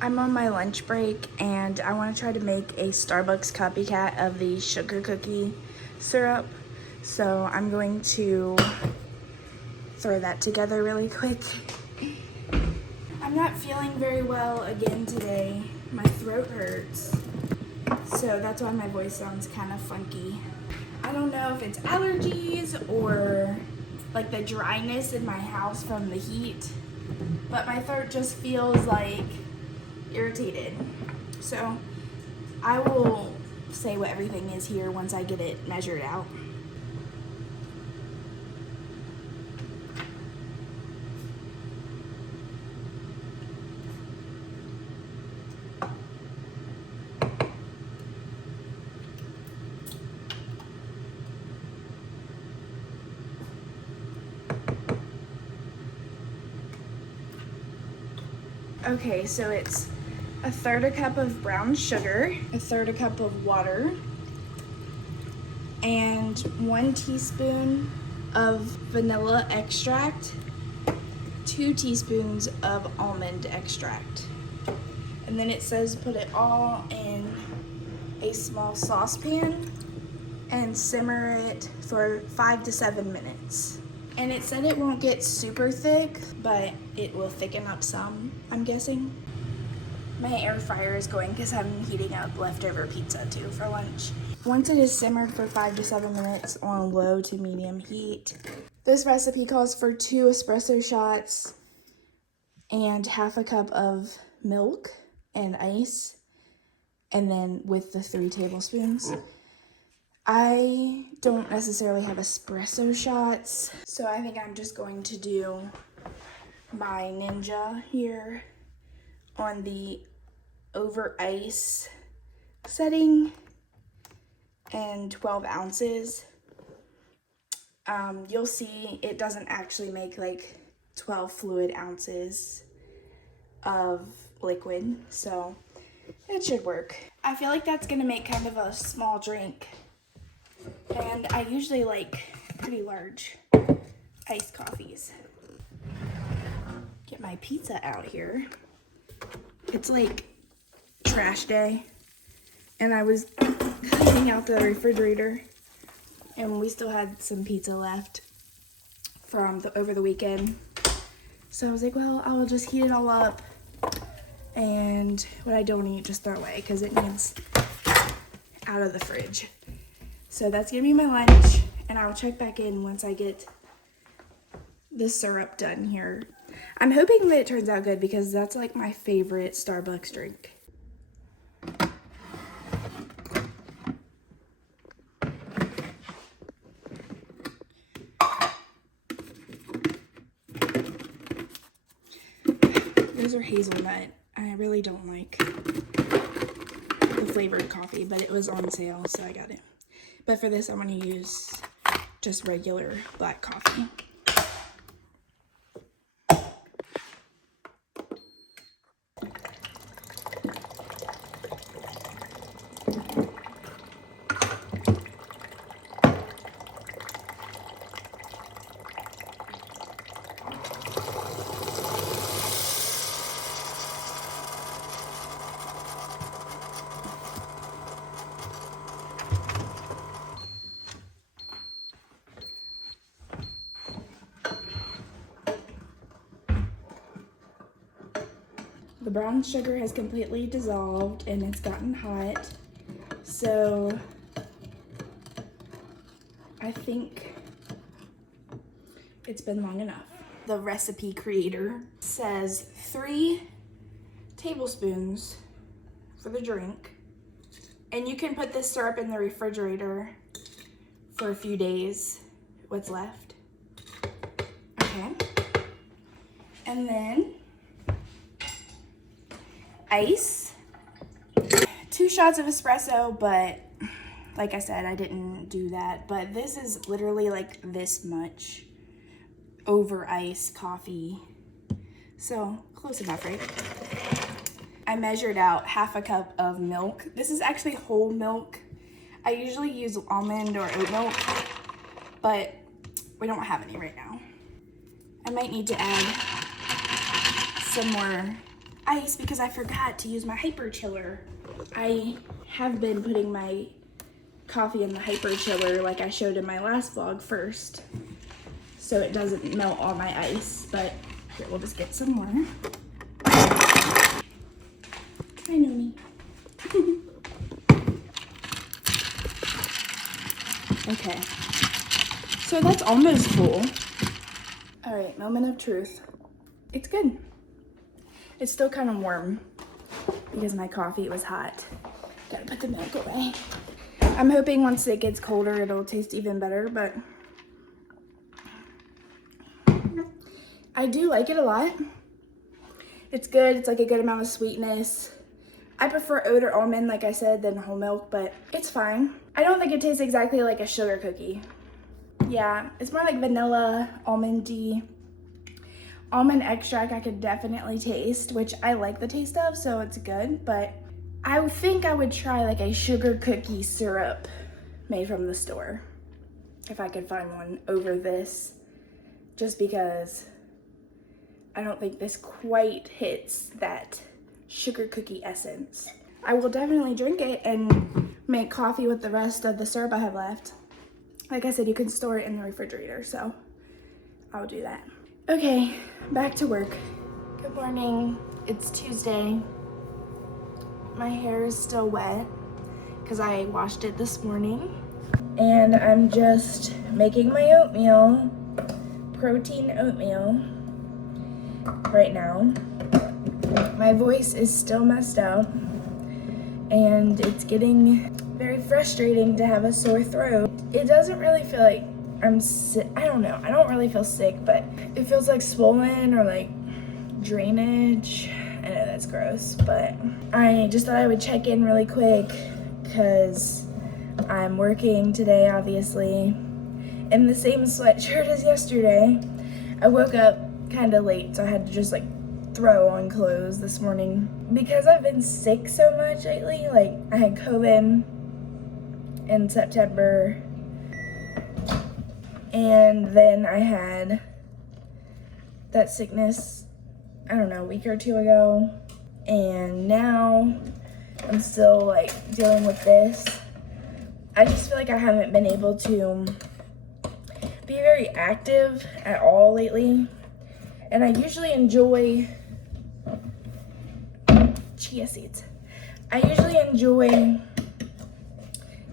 I'm on my lunch break and I want to try to make a Starbucks copycat of the sugar cookie syrup. So I'm going to throw that together really quick. I'm not feeling very well again today. My throat hurts. So that's why my voice sounds kind of funky. I don't know if it's allergies or like the dryness in my house from the heat, but my throat just feels like irritated. So I will say what everything is here once I get it measured out. Okay, so it's 1/3 cup of brown sugar, 1/3 cup of water, and 1 teaspoon of vanilla extract, 2 teaspoons of almond extract. And then it says put it all in a small saucepan and simmer it for 5 to 7 minutes. And it said it won't get super thick, but it will thicken up some, I'm guessing. My air fryer is going because I'm heating up leftover pizza too for lunch. Once it is simmered for 5 to 7 minutes on low to medium heat, this recipe calls for 2 espresso shots and 1/2 cup of milk and ice, and then with the 3 tablespoons. I don't necessarily have espresso shots, so I think I'm just going to do my Ninja here on the over ice setting and 12 ounces. You'll see it doesn't actually make like 12 fluid ounces of liquid, so it should work. I feel like that's gonna make kind of a small drink. And I usually like pretty large iced coffees. Get my pizza out here. It's like trash day, and I was cleaning out the refrigerator, and we still had some pizza left from over the weekend. So I was like, well, I will just heat it all up, and what I don't eat, just throw away, because it needs out of the fridge. So that's gonna be my lunch, and I'll check back in once I get the syrup done here. I'm hoping that it turns out good because that's like my favorite Starbucks drink. Those are hazelnut. I really don't like the flavored coffee, but it was on sale, so I got it. But for this, I'm going to use just regular black coffee. The brown sugar has completely dissolved and it's gotten hot, so I think it's been long enough. The recipe creator says 3 tablespoons for the drink, and you can put this syrup in the refrigerator for a few days, what's left. Okay, and then ice, 2 shots of espresso, but like I said, I didn't do that, but this is literally like this much over ice coffee, so close enough, right? I measured out 1/2 cup of milk. This is actually whole milk. I usually use almond or oat milk, but we don't have any right now. I might need to add some more ice because I forgot to use my hyper chiller. I have been putting my coffee in the hyper chiller like I showed in my last vlog first, so it doesn't melt all my ice, but here, we'll just get some more. I know me. Okay, so that's almost full. All right, moment of truth. It's good. It's still kind of warm because my coffee was hot. Gotta put the milk away. I'm hoping once it gets colder, it'll taste even better, but I do like it a lot. It's good. It's like a good amount of sweetness. I prefer oat or almond, like I said, than whole milk, but it's fine. I don't think it tastes exactly like a sugar cookie. Yeah, it's more like vanilla, almondy. Almond extract I could definitely taste, which I like the taste of, so it's good, but I think I would try like a sugar cookie syrup made from the store, if I could find one over this, just because I don't think this quite hits that sugar cookie essence. I will definitely drink it and make coffee with the rest of the syrup I have left. Like I said, you can store it in the refrigerator, so I'll do that. Okay, back to work. Good morning. It's Tuesday. My hair is still wet because I washed it this morning. And I'm just making my oatmeal, protein oatmeal right now. My voice is still messed up and it's getting very frustrating to have a sore throat. It doesn't really feel like I'm sick. I don't know. I don't really feel sick, but it feels like swollen or like drainage. I know that's gross, but I just thought I would check in really quick because I'm working today, obviously, in the same sweatshirt as yesterday. I woke up kind of late, so I had to just like throw on clothes this morning because I've been sick so much lately. Like, I had COVID in September, and then I had that sickness, I don't know, a week or two ago, and now I'm still like dealing with this. I just feel like I haven't been able to be very active at all lately, and I usually enjoy chia seeds. I usually enjoy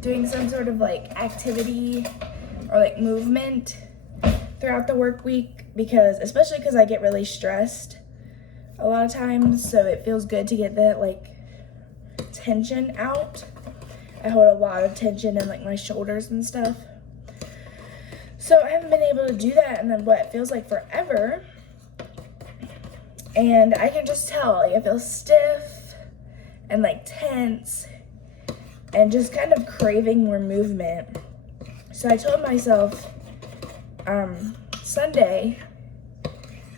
doing some sort of like activity or like movement throughout the work week, because especially because I get really stressed a lot of times, so it feels good to get that like tension out. I hold a lot of tension in like my shoulders and stuff, so I haven't been able to do that in what feels like forever, and I can just tell, like, I feel stiff and like tense and just kind of craving more movement. So I told myself Sunday,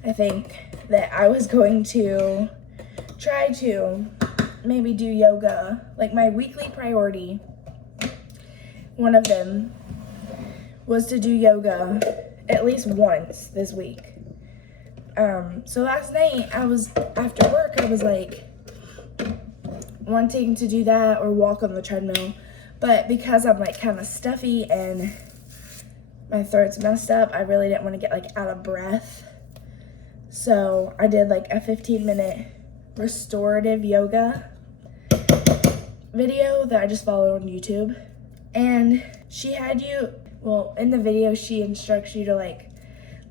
I think, that I was going to try to maybe do yoga, like my weekly priority. One of them was to do yoga at least once this week. So last night after work, I was like wanting to do that or walk on the treadmill, but because I'm like kind of stuffy and my throat's messed up, I really didn't want to get like out of breath. So I did like a 15-minute restorative yoga video that I just followed on YouTube. And she had you, well, in the video, she instructs you to like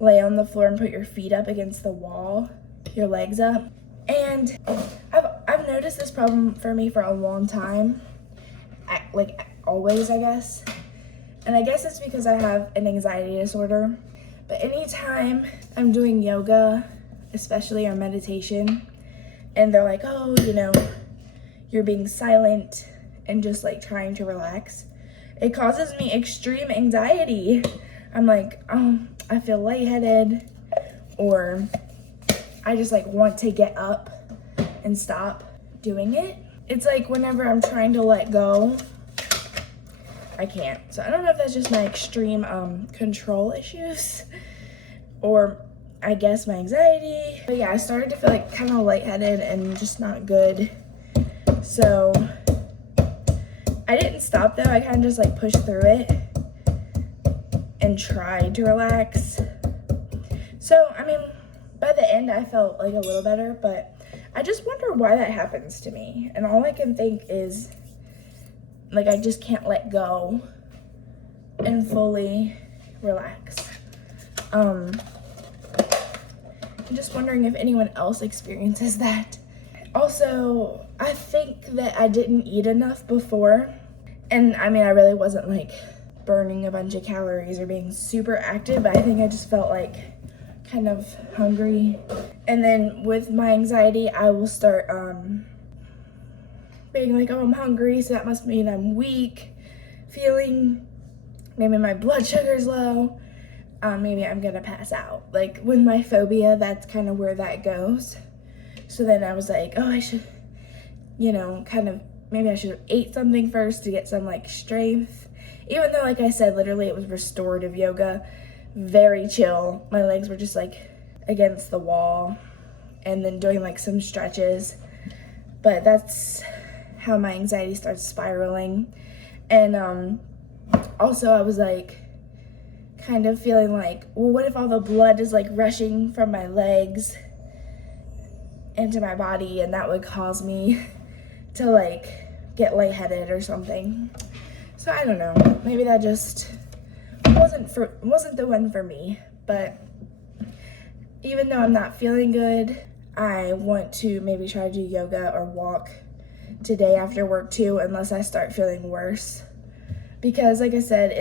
lay on the floor and put your feet up against the wall, your legs up. And I've noticed this problem for me for a long time, like always, I guess. And I guess it's because I have an anxiety disorder. But anytime I'm doing yoga, especially or meditation, and they're like, oh, you know, you're being silent and just like trying to relax, it causes me extreme anxiety. I'm like, oh, I feel lightheaded, or I just like want to get up and stop doing it. It's like whenever I'm trying to let go, I can't. So I don't know if that's just my extreme control issues, or I guess, my anxiety. But yeah, I started to feel like kind of lightheaded and just not good. So I didn't stop though. I kind of just like pushed through it and tried to relax. So, I mean, by the end I felt like a little better, but I just wonder why that happens to me. And all I can think is like I just can't let go and fully relax. I'm just wondering if anyone else experiences that. Also, I think that I didn't eat enough before. And I mean, I really wasn't like burning a bunch of calories or being super active, but I think I just felt like kind of hungry. And then with my anxiety, I will start being like, oh, I'm hungry, so that must mean I'm weak, feeling maybe my blood sugar's low, maybe I'm gonna pass out. Like with my phobia, that's kind of where that goes. So then I was like, oh, I should, you know, kind of, maybe I should have ate something first to get some like strength. Even though, like I said, literally it was restorative yoga, very chill. My legs were just like against the wall and then doing like some stretches. But that's how my anxiety starts spiraling. And also I was like kind of feeling like, well, what if all the blood is like rushing from my legs into my body, and that would cause me to like get lightheaded or something. So I don't know, maybe that just wasn't the one for me. But even though I'm not feeling good, I want to maybe try to do yoga or walk today after work too, unless I start feeling worse. Because like I said,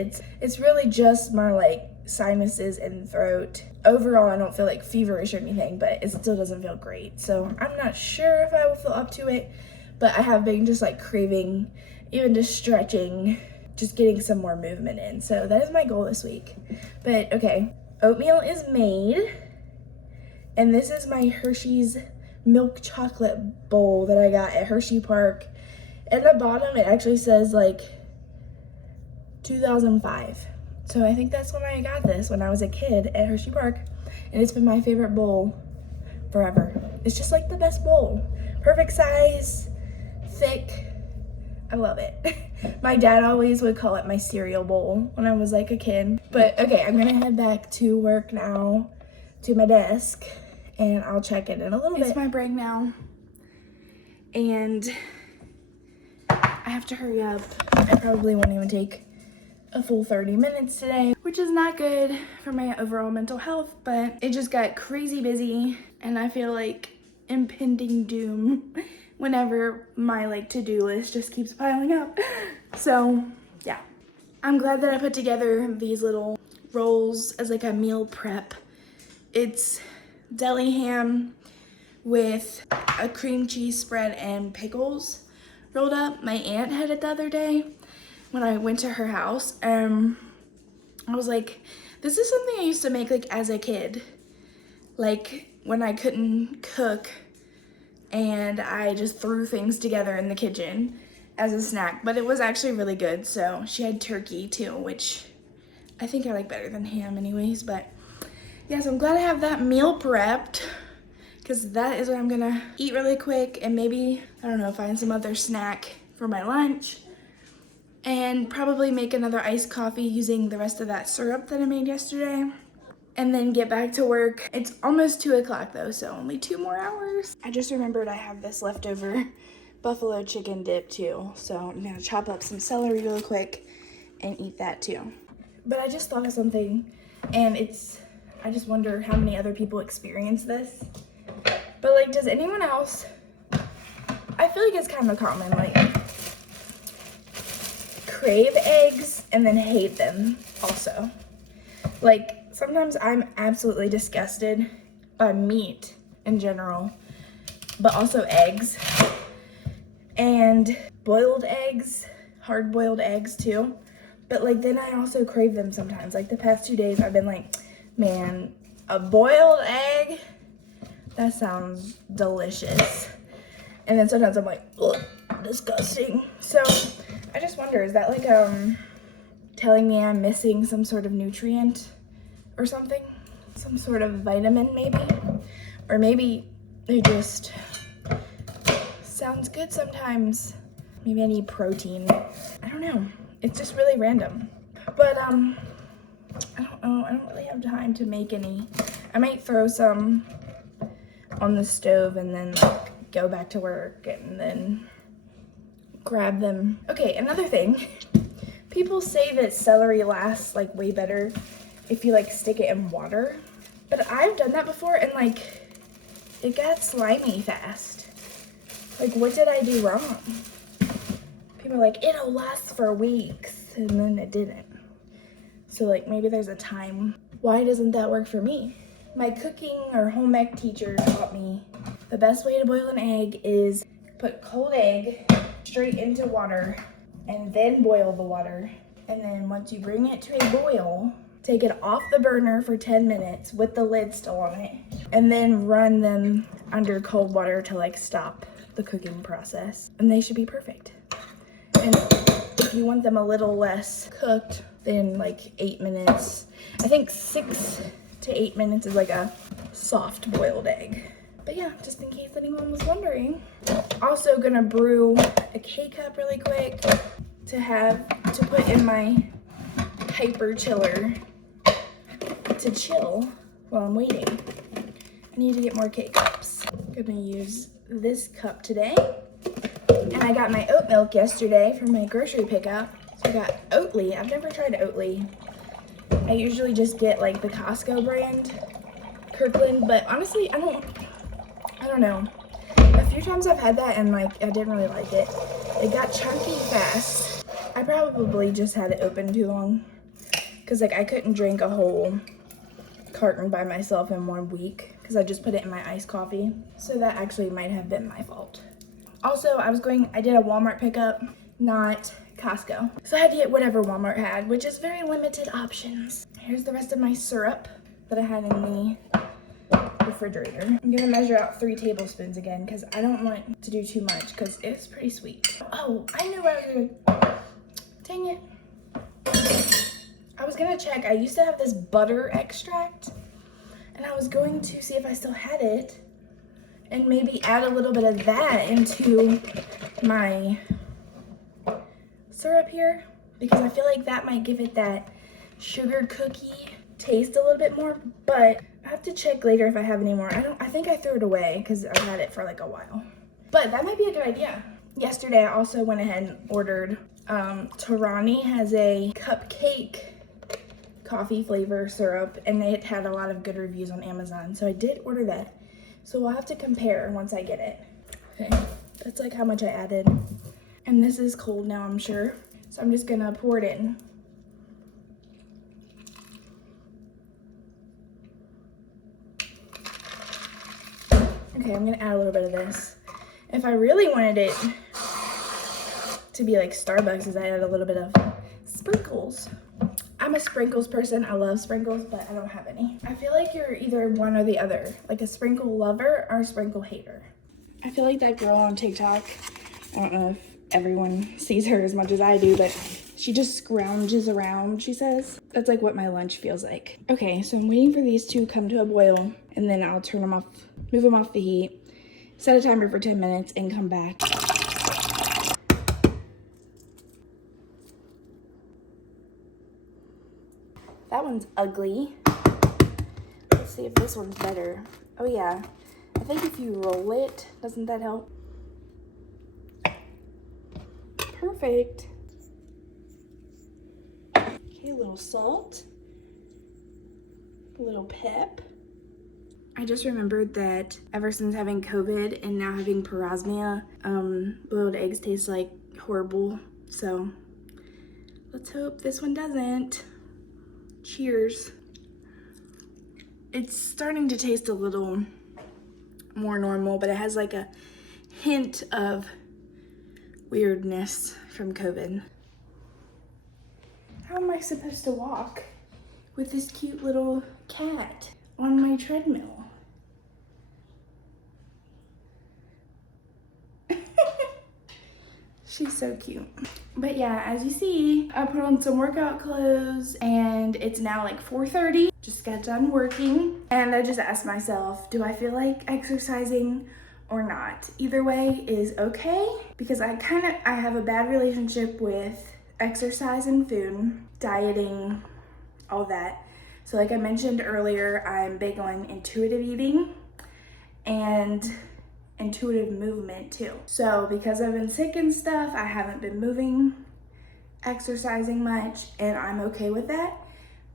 it's really just my like sinuses and throat. Overall, I don't feel like feverish or anything, but it still doesn't feel great. So I'm not sure if I will feel up to it, but I have been just like craving, even just stretching, just getting some more movement in. So that is my goal this week. But okay, oatmeal is made, and this is my Hershey's milk chocolate bowl that I got at Hershey Park. At the bottom, it actually says like 2005. So I think that's when I got this, when I was a kid at Hershey Park, and it's been my favorite bowl forever. It's just like the best bowl. Perfect size, thick. I love it. My dad always would call it my cereal bowl when I was like a kid. But okay, I'm gonna head back to work now, to my desk, and I'll check in a little bit. It's my break now, and I have to hurry up. I probably won't even take a full 30 minutes today, which is not good for my overall mental health, but it just got crazy busy, and I feel like impending doom whenever my like to-do list just keeps piling up. So yeah, I'm glad that I put together these little rolls as like a meal prep. It's deli ham with a cream cheese spread and pickles rolled up. My aunt had it the other day when I went to her house. I was like, this is something I used to make like as a kid, like when I couldn't cook and I just threw things together in the kitchen as a snack, but it was actually really good. So she had turkey too, which I think I like better than ham anyways. But yeah, so I'm glad I have that meal prepped, because that is what I'm gonna eat really quick, and maybe, I don't know, find some other snack for my lunch, and probably make another iced coffee using the rest of that syrup that I made yesterday, and then get back to work. It's almost 2 o'clock though, so only 2 more hours. I just remembered I have this leftover buffalo chicken dip too, so I'm gonna chop up some celery really quick and eat that too. But I just thought of something, and I just wonder how many other people experience this. But like, does anyone else, I feel like it's kind of common, like, crave eggs and then hate them also. Like, sometimes I'm absolutely disgusted by meat in general, but also eggs and boiled eggs, hard-boiled eggs too. But like, then I also crave them sometimes. Like the past 2 days I've been like, man, a boiled egg? That sounds delicious. And then sometimes I'm like, ugh, disgusting. So I just wonder, is that like telling me I'm missing some sort of nutrient or something? some sort of vitamin maybe, or maybe it just sounds good sometimes. Maybe I need protein. I don't know. It's just really random. But I don't know. I don't really have time to make any. I might throw some on the stove and then like go back to work and then grab them. Okay, another thing. People say that celery lasts like way better if you like stick it in water. But I've done that before and like it got slimy fast. Like what did I do wrong? People are like, it'll last for weeks, and then it didn't. So like maybe there's a time. Why doesn't that work for me? My cooking or home ec teacher taught me the best way to boil an egg is put cold egg straight into water and then boil the water. And then once you bring it to a boil, take it off the burner for 10 minutes with the lid still on it, and then run them under cold water to like stop the cooking process. And they should be perfect. And if you want them a little less cooked than like 8 minutes, I think 6 to 8 minutes is like a soft boiled egg. But yeah, just in case anyone was wondering. Also gonna brew a K-cup really quick to put in my hyper chiller to chill while I'm waiting. I need to get more K-cups. I'm gonna use this cup today. And I got my oat milk yesterday from my grocery pickup. So I got Oatly. I've never tried Oatly. I usually just get like the Costco brand, Kirkland, but honestly, I don't know. A few times I've had that and like I didn't really like it. It got chunky fast. I probably just had it open too long because like I couldn't drink a whole carton by myself in 1 week because I just put it in my iced coffee. So that actually might have been my fault. Also, I did a Walmart pickup, not Costco. So I had to get whatever Walmart had, which is very limited options. Here's the rest of my syrup that I had in the refrigerator. I'm gonna measure out 3 tablespoons again because I don't want to do too much because it's pretty sweet. Oh, I knew I was gonna, dang it. I was gonna check, I used to have this butter extract and I was going to see if I still had it and maybe add a little bit of that into my syrup here because I feel like that might give it that sugar cookie taste a little bit more, but I have to check later if I have any more. I think I threw it away because I've had it for like a while, but that might be a good idea. Yesterday I also went ahead and ordered Tarani has a cupcake coffee flavor syrup and it had a lot of good reviews on Amazon, so I did order that. So we'll have to compare once I get it. Okay, that's like how much I added. And this is cold now, I'm sure. So I'm just gonna pour it in. Okay, I'm gonna add a little bit of this. If I really wanted it to be like Starbucks, I add a little bit of sprinkles. I'm a sprinkles person. I love sprinkles, but I don't have any. I feel like you're either one or the other, like a sprinkle lover or a sprinkle hater. I feel like that girl on TikTok, I don't know if everyone sees her as much as I do, but she just scrounges around, she says. That's like what my lunch feels like. Okay, so I'm waiting for these to come to a boil, and then I'll turn them off, move them off the heat, set a timer for 10 minutes, and come back. That one's ugly. Let's see if this one's better. Oh yeah, I think if you roll it, doesn't that help? Perfect. Okay, a little salt, a little pep. I just remembered that ever since having COVID and now having parosmia, boiled eggs taste like horrible. So let's hope this one doesn't. Cheers. It's starting to taste a little more normal, but it has like a hint of weirdness from COVID. How am I supposed to walk with this cute little cat on my treadmill? She's so cute. But yeah, as you see, I put on some workout clothes and it's now like 4:30 just got done working, and I just asked myself, do I feel like exercising or not? Either way is okay, because I have a bad relationship with exercise and food, dieting, all that. So like I mentioned earlier, I'm big on intuitive eating and intuitive movement too. So because I've been sick and stuff, I haven't been moving, exercising much, and I'm okay with that.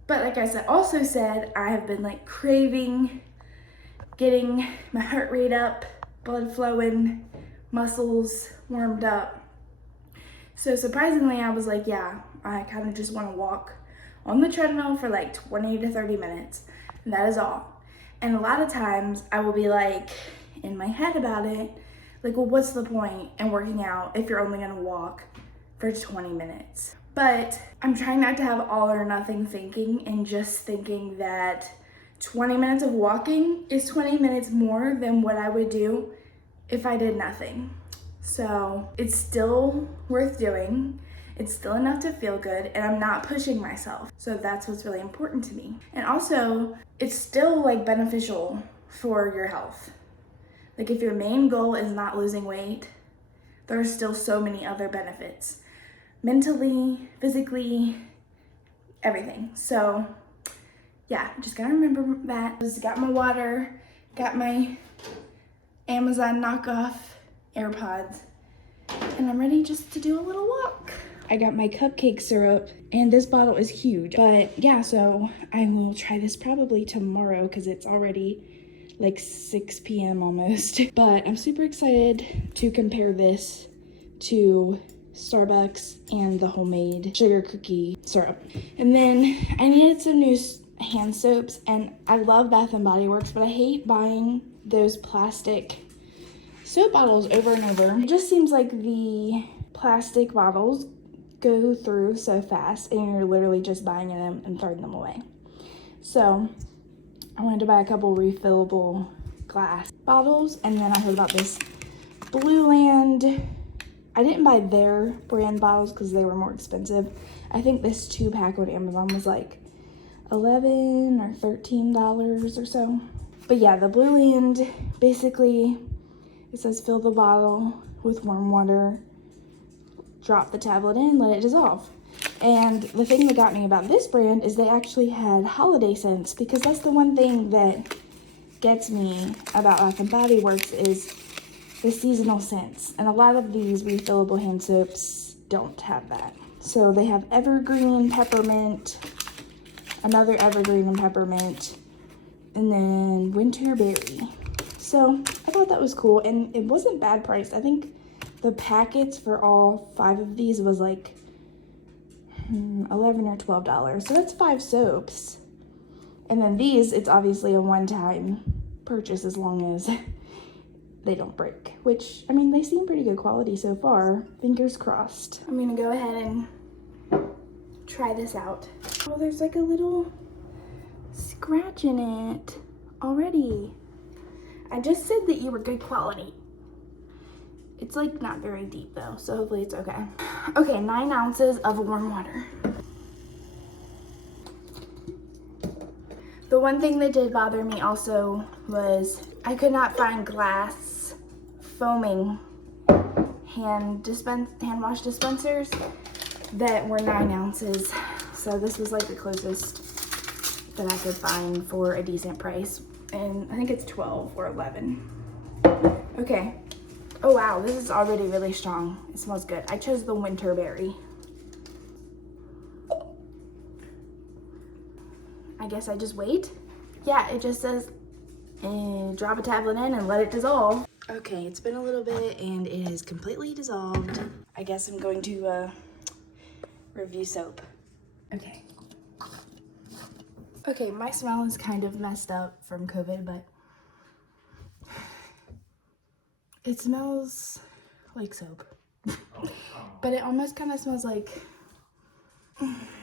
But like I also said, I have been like craving getting my heart rate up, blood flowing, muscles warmed up. So surprisingly, I was like, yeah, I kind of just want to walk on the treadmill for like 20 to 30 minutes, and that is all. And a lot of times I will be like in my head about it, like, well, what's the point in working out if you're only gonna walk for 20 minutes? But I'm trying not to have all or nothing thinking, and just thinking that 20 minutes of walking is 20 minutes more than what I would do if I did nothing. So it's still worth doing. It's still enough to feel good, and I'm not pushing myself. So that's what's really important to me. And also, it's still like beneficial for your health. Like if your main goal is not losing weight, there are still so many other benefits. Mentally, physically, everything. So yeah, just gotta remember that. Just got my water, got my Amazon knockoff AirPods, and I'm ready just to do a little walk. I got my cupcake syrup, and this bottle is huge. But yeah, so I will try this probably tomorrow because it's already like 6 p.m. almost. But I'm super excited to compare this to Starbucks and the homemade sugar cookie syrup. And then I needed some new hand soaps, and I love Bath and Body Works, but I hate buying those plastic soap bottles over and over. It just seems like the plastic bottles go through so fast, and you're literally just buying them and throwing them away. So I wanted to buy a couple refillable glass bottles, and then I heard about this Blueland. I didn't buy their brand bottles because they were more expensive. I think this 2-pack on Amazon was like $11 or $13 or so. But yeah, the Blueland, basically it says fill the bottle with warm water, drop the tablet in, let it dissolve. And the thing that got me about this brand is they actually had holiday scents, because that's the one thing that gets me about Bath and Body Works is the seasonal scents. And a lot of these refillable hand soaps don't have that. So they have evergreen, peppermint, another evergreen and peppermint, and then winter berry. So I thought that was cool, and it wasn't bad priced. I think the packets for all 5 of these was like $11 or $12. So that's 5 soaps. And then these, it's obviously a one-time purchase as long as they don't break, which, I mean, they seem pretty good quality so far. Fingers crossed. I'm gonna go ahead and try this out. Oh, there's like a little scratch in it already. I just said that you were good quality. It's like not very deep though, so hopefully it's okay. Okay, 9 ounces of warm water. The one thing that did bother me also was I could not find glass foaming hand wash dispensers that were 9 ounces. So this was like the closest that I could find for a decent price. And I think it's 12 or 11. Okay. Oh wow, this is already really strong. It smells good. I chose the winter berry. I guess I just wait. Yeah, it just says drop a tablet in and let it dissolve. Okay, it's been a little bit and it has completely dissolved. I guess I'm going to review soap. Okay. Okay, my smell is kind of messed up from COVID, but it smells like soap. But it almost kind of smells like,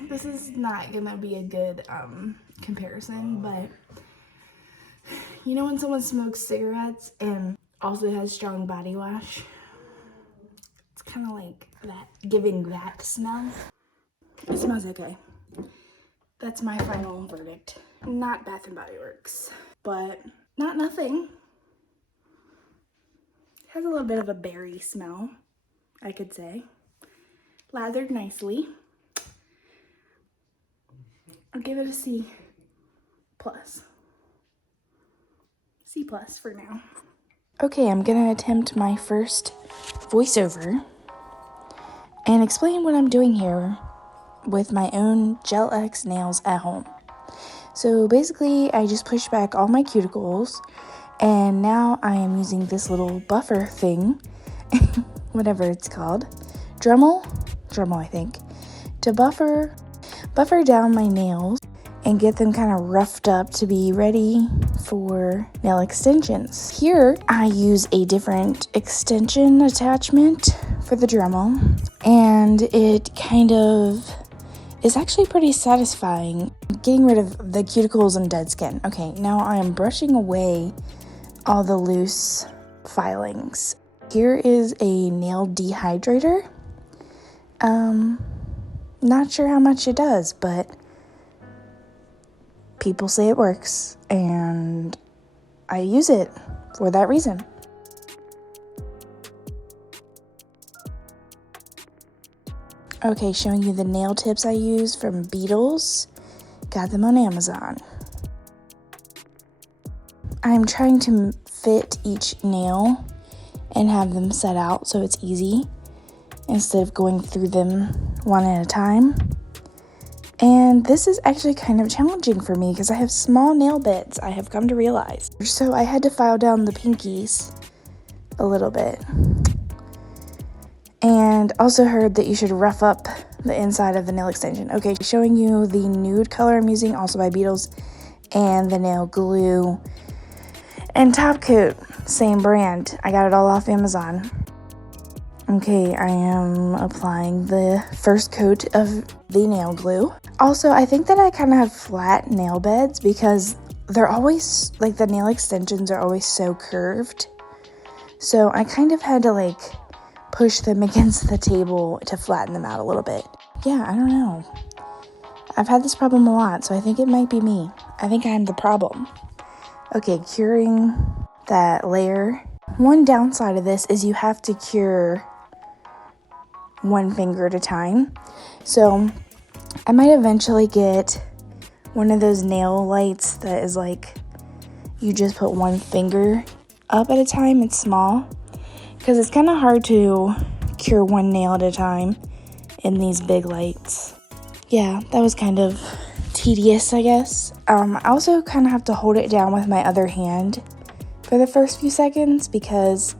this is not gonna be a good comparison, but you know when someone smokes cigarettes and also has strong body wash? It's kind of like that, giving that smell. It smells okay. That's my final verdict. Not Bath and Body Works, but not nothing. Has a little bit of a berry smell, I could say. Lathered nicely. I'll give it a C plus. C plus for now. Okay, I'm gonna attempt my first voiceover and explain what I'm doing here with my own Gel X nails at home. So basically, I just pushed back all my cuticles, and now I am using this little buffer thing, whatever it's called, Dremel I think, to buffer down my nails and get them kind of roughed up to be ready for nail extensions. Here, I use a different extension attachment for the Dremel, and it kind of is actually pretty satisfying, getting rid of the cuticles and dead skin. Okay, now I am brushing away all the loose filings. Here is a nail dehydrator. Not sure how much it does, but people say it works, and I use it for that reason. Okay, showing you the nail tips I use from Beetles. Got them on Amazon. I'm trying to fit each nail and have them set out so it's easy instead of going through them one at a time. And this is actually kind of challenging for me because I have small nail beds, I have come to realize. So I had to file down the pinkies a little bit. And also heard that you should rough up the inside of the nail extension. Okay, showing you the nude color I'm using, also by Beetles, and the nail glue and top coat, same brand. I got it all off Amazon. Okay, I am applying the first coat of the nail glue. Also, I think that I kind of have flat nail beds because they're always, like, the nail extensions are always so curved. So I kind of had to, push them against the table to flatten them out a little bit. Yeah, I don't know. I've had this problem a lot, so I think it might be me. I think I'm the problem. Okay, curing that layer. One downside of this is you have to cure one finger at a time. So I might eventually get one of those nail lights that is you just put one finger up at a time. It's small. Because it's kind of hard to cure one nail at a time in these big lights. Yeah, that was kind of tedious, I guess. I also kind of have to hold it down with my other hand for the first few seconds because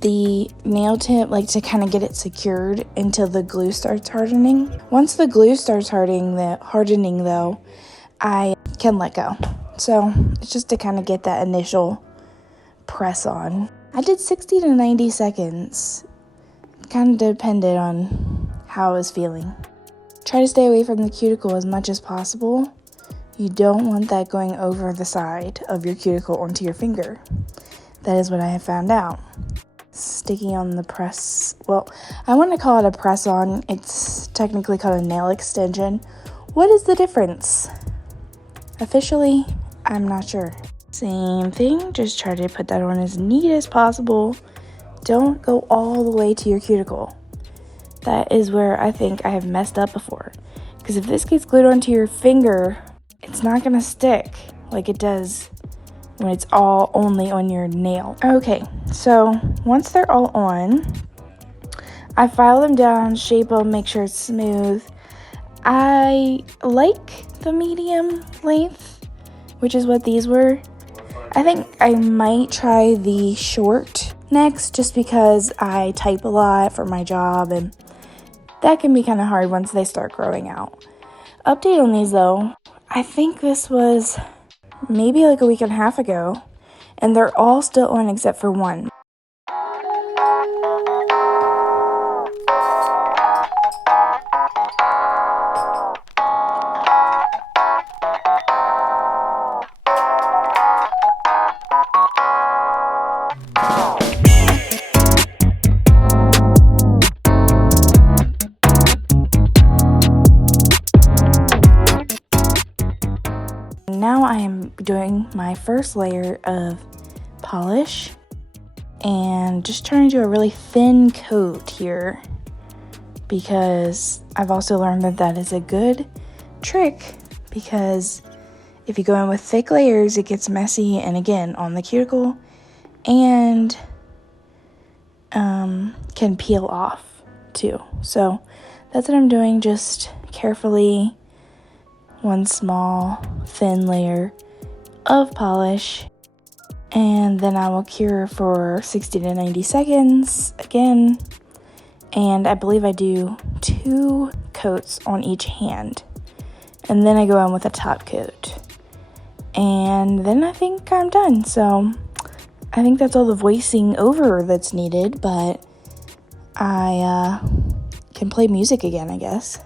the nail tip, to kind of get it secured until the glue starts hardening. Once the glue starts hardening though, I can let go. So it's just to kind of get that initial press on. I did 60 to 90 seconds. Kind of depended on how I was feeling. Try to stay away from the cuticle as much as possible. You don't want that going over the side of your cuticle onto your finger. That is what I have found out. Sticking on the press, I want to call it a press on. It's technically called a nail extension. What is the difference? Officially, I'm not sure. Same thing, just try to put that on as neat as possible. Don't go all the way to your cuticle. That is where I think I have messed up before. Because if this gets glued onto your finger, it's not going to stick like it does when it's all only on your nail. Okay, so once they're all on, I file them down, shape them, make sure it's smooth. I like the medium length, which is what these were. I think I might try the short next just because I type a lot for my job and that can be kind of hard once they start growing out. Update on these though, I think this was maybe a week and a half ago and they're all still on except for one. now I am doing my first layer of polish and just trying to do a really thin coat here, because I've also learned that that is a good trick, because if you go in with thick layers, it gets messy, and again, on the cuticle, and can peel off too. So that's what I'm doing, just carefully, one small thin layer of polish, and then I will cure for 60 to 90 seconds again, and I believe I do 2 coats on each hand, and then I go in with a top coat, and then I think I'm done. So I think that's all the voicing over that's needed, but I can play music again, I guess.